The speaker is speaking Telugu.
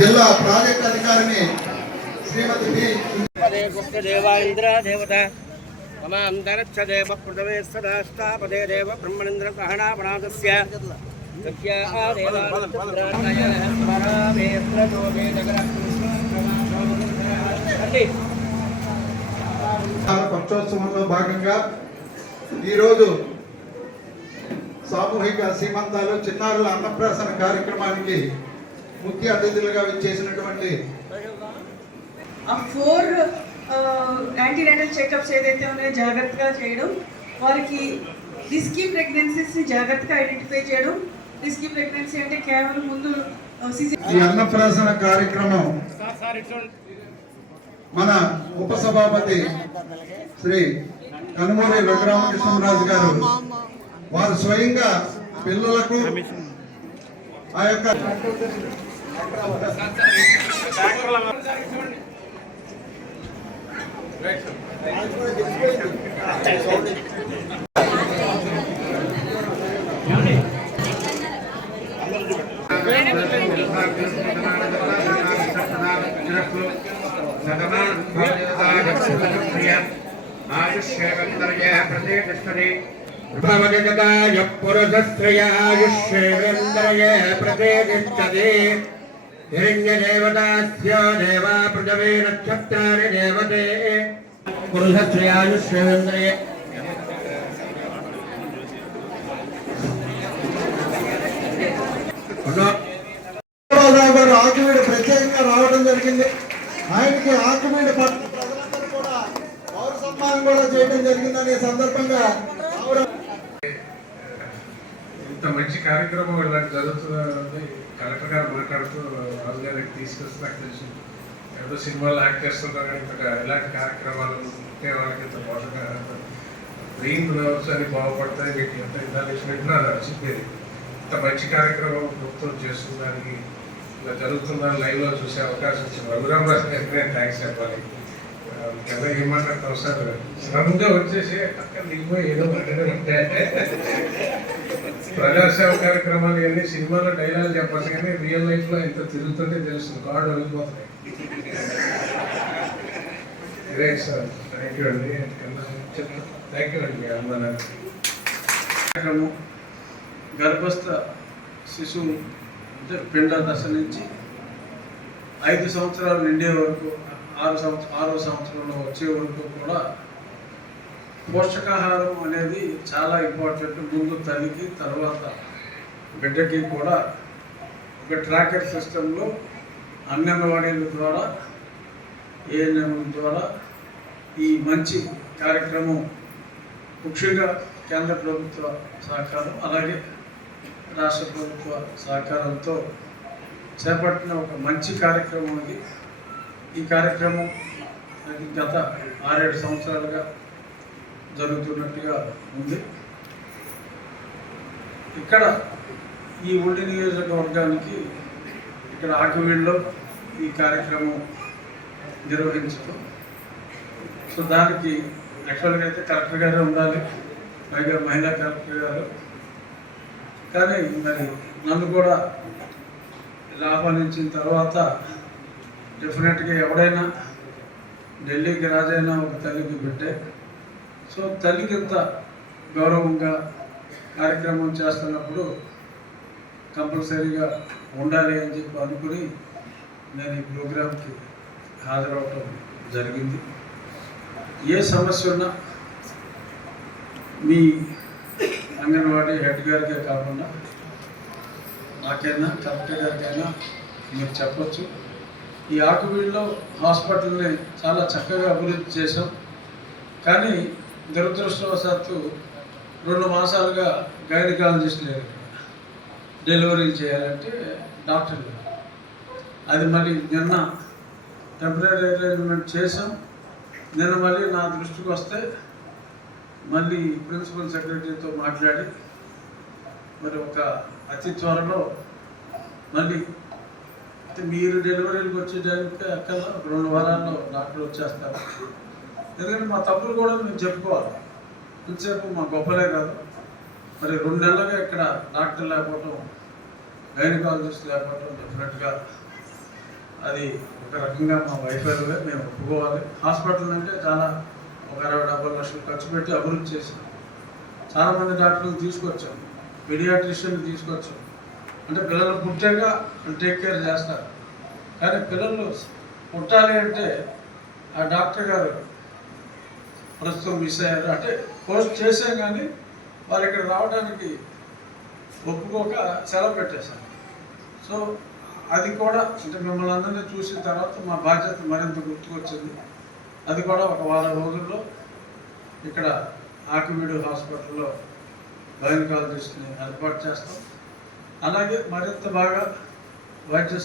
జిల్లా ప్రాజెక్ట్ అధికారిని శ్రీమతి దేవా ఇంద్ర దేవత మమాంతరచ్చ దేవ పృథవే సదాష్టాపదే దేవ బ్రహ్మణేంద్ర సహనాపణాదస్య పక్షోత్సవంలో భాగంగా ఈరోజు సామూహిక సీమంతాలు చిన్నారుల అన్నప్రాసన కార్యక్రమానికి ముఖ్య అతిథులుగా విచ్చేసినటువంటి 4 యాంటీనేటల్ చెకప్స్ ఏదైతే ఉన్నాయో జాగ్రత్తగా చేయడం, వారికి రిస్కీ ప్రెగ్నెన్సీస్ని జాగ్రత్తగా ఐడెంటిఫై చేయడం. రిస్కీ ప్రెగ్నెన్సీ అంటే కేవలం ముందు ఈ అన్నప్రాసన కార్యక్రమం మన ఉపసభాపతి శ్రీ కనుమూరి వెంకటరామకృష్ణరాజు గారు వారు స్వయంగా పిల్లలకు ఆ యొక్క हिरण्यदेवतास्यो देवा पृथ्वी नक्षत्राणि देवते पुरुषश्रेयायुष्येन्द्रिये గారు ఆకుమీడి ప్రత్యేకంగా రావడం జరిగింది. ఆయనకి ఆకుమీడి పట్ల ప్రజలందరూ కూడా పౌర సన్మానం కూడా చేయడం జరిగిందనే సందర్భంగా ఇంత మంచి కార్యక్రమం ఇలాంటి జరుగుతుందని కలెక్టర్ గారు మాట్లాడుతూ రాజు గారికి తీసుకొస్తే నాకు తెలుసు. ఏదో సినిమాలు యాక్ట్ చేస్తున్నారు, ఇంత ఇలాంటి కార్యక్రమాలు ఉంటే వాళ్ళకి ఇంత పోషక బ్రెయిన్ నర్వ్స్ అని బాగుపడతాయి, వీటికి ఎంత ఇన్ఫర్మేషన్ అది చెప్పేది. ఇంత మంచి కార్యక్రమం ప్రభుత్వం చేస్తుందానికి ఇలా జరుగుతుందని లైవ్లో చూసే అవకాశం వచ్చింది. రఘురామరాజు గారికి నేను థ్యాంక్స్ చెప్పాలి. కదా ఏం మాట్లాడతాం సార్, సడన్గా వచ్చేసి అక్కడ దిగిపోయి ఏదో మాట్లాడారంటే ప్రజాసేవ కార్యక్రమాలు ఇవన్నీ సినిమాలో డైలాగ్ చెప్పచ్చు, కానీ రియల్ లైఫ్లో ఇంత తిరుగుతుంటే తెలుస్తుంది, కార్డు వెళ్ళిపోతున్నాయి. గ్రేట్ సార్, థ్యాంక్ యూ అండి. థ్యాంక్ యూ అండి. కార్యక్రమం గర్భస్థ శిశువు అంటే పిండ దశ నుంచి 5 సంవత్సరాలు నిండే వరకు 6వ సంవత్సరంలో వచ్చే వరకు కూడా పోషకాహారం అనేది చాలా ఇంపార్టెంట్. ముందు తల్లికి, తర్వాత బిడ్డకి కూడా ఒక ట్రాకర్ సిస్టంలో అంగన్వాడీల ద్వారా, ఏఎన్ఎంల ద్వారా ఈ మంచి కార్యక్రమం ముఖ్యంగా కేంద్ర ప్రభుత్వ సహకారం అలాగే రాష్ట్ర ప్రభుత్వ సహకారంతో చేపట్టిన ఒక మంచి కార్యక్రమం ఇది. ఈ కార్యక్రమం గత 6-7 సంవత్సరాలుగా జరుగుతున్నట్టుగా ఉంది. ఇక్కడ ఈ ఉండి నియోజకవర్గానికి ఇక్కడ ఆకువీడులో ఈ కార్యక్రమం నిర్వహించడం. సో దానికి యాక్చువల్గా అయితే కలెక్టర్ గారే ఉండాలి, పైగా మహిళా కలెక్టర్ గారు. కానీ మరి నన్ను కూడా ఇలా ఆహ్వానించిన తర్వాత డెఫినెట్గా ఎవడైనా ఢిల్లీకి రాజైనా ఒక తల్లికి బిడ్డే. సో తల్లికి ఇంత గౌరవంగా కార్యక్రమం చేస్తున్నప్పుడు కంపల్సరీగా ఉండాలి అని చెప్పి అనుకుని నేను ఈ ప్రోగ్రాంకి హాజరవటం జరిగింది. ఏ సమస్య ఉన్నా మీ అంగన్వాడీ హెడ్ గారికే కాకుండా నాకైనా కలెక్టర్ గారికైనా మీరు చెప్పచ్చు. ఈ ఆకువీడులో హాస్పిటల్ని చాలా చక్కగా అభివృద్ధి చేశాం. కానీ దురదృష్టవశాత్తు 2 మాసాలుగా గైనకాలజిస్ట్ లేరు. డెలివరీలు చేయాలంటే డాక్టర్లు. అది మళ్ళీ నిన్న టెంపరీ అరేంజ్మెంట్ చేసాం. నిన్న మళ్ళీ నా దృష్టికి వస్తే మళ్ళీ ప్రిన్సిపల్ సెక్రటరీతో మాట్లాడి మరి ఒక అతి త్వరలో మళ్ళీ అంటే మీరు డెలివరీలకు వచ్చే టైంకి అక్కడ 2 వారాల్లో డాక్టర్ వచ్చేస్తారు. ఎందుకంటే మా తప్పులు కూడా మేము చెప్పుకోవాలి. ఇంతసేపు మా గొప్పలే కాదు, మరి 2 నెలలుగా ఇక్కడ డాక్టర్ లేకపోవటం, గైనకాలజిస్ట్ లేకపోవటం డెఫినెట్గా అది ఒక రకంగా మా వైఫల్యమే, మేము ఒప్పుకోవాలి. హాస్పిటల్ అంటే చాలా ఒక 60-70 లక్షలు ఖర్చు పెట్టి అభివృద్ధి చేసాం. చాలామంది డాక్టర్లు తీసుకొచ్చాం, పీడియాట్రిషియన్ తీసుకొచ్చాం. అంటే పిల్లలు పుట్టాక టేక్ కేర్ చేస్తారు, కానీ పిల్లలు పుట్టాలి అంటే ఆ డాక్టర్ గారు ప్రస్తుతం మిస్ అయ్యారు. అంటే పోస్ట్ చేసాం కానీ వాళ్ళు ఇక్కడ రావడానికి ఒప్పుకోక సెలవు పెట్టేశారు. సో అది కూడా అంటే మిమ్మల్ని అందరినీ చూసిన తర్వాత మా బాధ్యత మరింత గుర్తుకొచ్చింది. అది కూడా ఒక వారం రోజుల్లో ఇక్కడ ఆకివీడు హాస్పిటల్లో గైనకాలజిస్ట్ని ఏర్పాటు చేస్తాం. అలాగే మరింత బాగా వైద్య